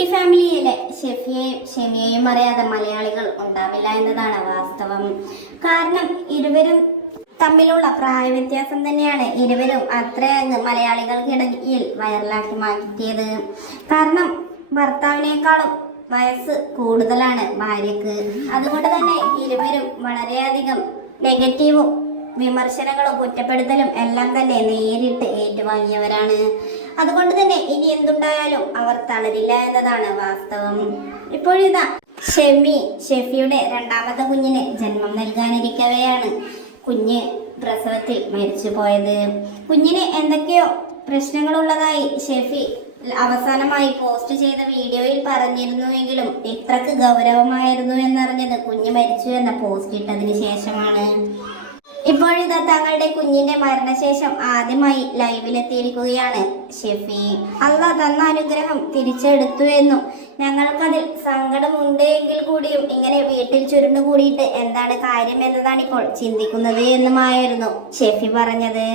കുട്ടി ഫാമിലിയിലെ ഷെഫിയെയും ഷെമിയെയും അറിയാതെ മലയാളികൾ ഉണ്ടാവില്ല എന്നതാണ് വാസ്തവം. കാരണം ഇരുവരും തമ്മിലുള്ള പ്രായ വ്യത്യാസം തന്നെയാണ് ഇരുവരും അത്രയങ്ങ് മലയാളികൾക്കിടയിൽ വൈറലാക്കി മാറ്റിയത്. കാരണം ഭർത്താവിനേക്കാളും വയസ്സ് കൂടുതലാണ് ഭാര്യക്ക്. അതുകൊണ്ട് തന്നെ ഇരുവരും വളരെയധികം നെഗറ്റീവും വിമർശനങ്ങളും കുറ്റപ്പെടുത്തലും എല്ലാം തന്നെ നേരിട്ട് ഏറ്റുവാങ്ങിയവരാണ്. അതുകൊണ്ട് തന്നെ ഇനി എന്തുണ്ടായാലും അവർ തളരില്ല എന്നതാണ് വാസ്തവം. ഇപ്പോഴിതാ ഷെഫിയുടെ രണ്ടാമത്തെ കുഞ്ഞിന് ജന്മം നൽകാനിരിക്കവെയാണ് കുഞ്ഞ് പ്രസവത്തിൽ മരിച്ചു പോയത്. കുഞ്ഞിന് എന്തൊക്കെയോ പ്രശ്നങ്ങളുള്ളതായി ഷെഫി അവസാനമായി പോസ്റ്റ് ചെയ്ത വീഡിയോയിൽ പറഞ്ഞിരുന്നുവെങ്കിലും ഇത്രക്ക് ഗൗരവമായിരുന്നു എന്നറിഞ്ഞത് കുഞ്ഞ് മരിച്ചു എന്ന പോസ്റ്റ് ഇട്ടതിന് ശേഷമാണ്. ഇപ്പോഴിതാ തങ്ങളുടെ കുഞ്ഞിന്റെ മരണശേഷം ആദ്യമായി ലൈവിലെത്തിയിരിക്കുകയാണ് ഷെഫി. അള്ളാഹ് തന്ന അനുഗ്രഹം തിരിച്ചെടുത്തു എന്നും ഞങ്ങൾക്കതിൽ സങ്കടമുണ്ട് എങ്കിൽ കൂടിയും ഇങ്ങനെ വീട്ടിൽ ചുരുണ്ടുകൂടിയിട്ട് എന്താണ് കാര്യം എന്നതാണ് ഇപ്പോൾ ചിന്തിക്കുന്നത് എന്നുമായിരുന്നു ഷെഫി പറഞ്ഞത്.